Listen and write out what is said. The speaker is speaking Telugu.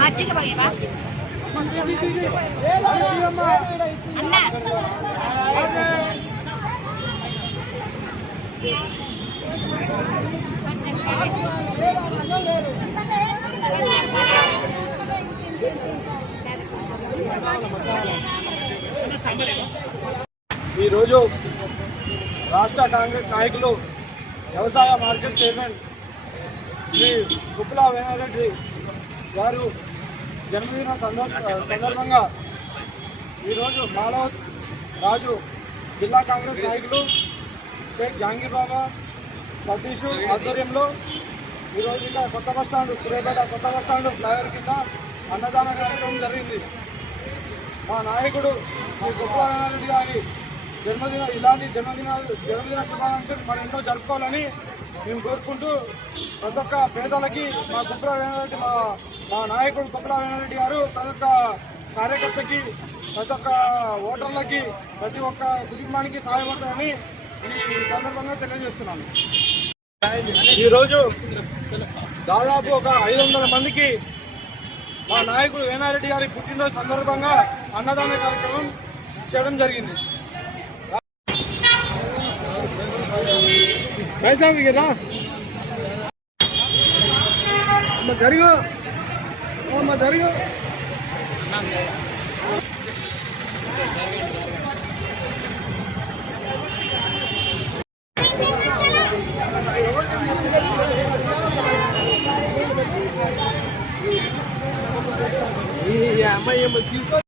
మజ్జిగ పోయేవా అన్న ఈరోజు రాష్ట్ర కాంగ్రెస్ నాయకులు వ్యవసాయ మార్కెట్ చైర్మన్ శ్రీ కుప్పల వేణారెడ్డి గారు జన్మదిన సందర్భంగా ఈరోజు మాలవత్ రాజు జిల్లా కాంగ్రెస్ నాయకులు షేక్ జహాంగీర్ బాబా సతీష్ ఆధ్వర్యంలో ఈరోజు ఇంకా కొత్త బస్టాండ్ సూర్యాపేట కొత్త బస్టాండ్ ఫ్లైఓవర్ కింద అన్నదాన కార్యక్రమం జరిగింది. మా నాయకుడు శ్రీ కుప్పల వేణారెడ్డి గారి ఇలాంటి జన్మదిన శుభాకాంక్షలు మనం ఎన్నో జరుపుకోవాలని మేము కోరుకుంటూ ప్రతి ఒక్క పేదలకి మా కుప్పల వేణారెడ్డి మా నాయకుడు కుప్పల వేణారెడ్డి గారు ప్రతి ఒక్క కార్యకర్తకి ప్రతి ఒక్క ఓటర్లకి ప్రతి ఒక్క కుటుంబానికి సహాయపడతామని ఈ సందర్భంగా తెలియజేస్తున్నాను. ఈరోజు దాదాపు ఒక 500 మందికి మా నాయకుడు వేణారెడ్డి గారి పుట్టినరోజు సందర్భంగా అన్నదాన కార్యక్రమం చేయడం జరిగింది. జరిగో ఈ అమ్మాయి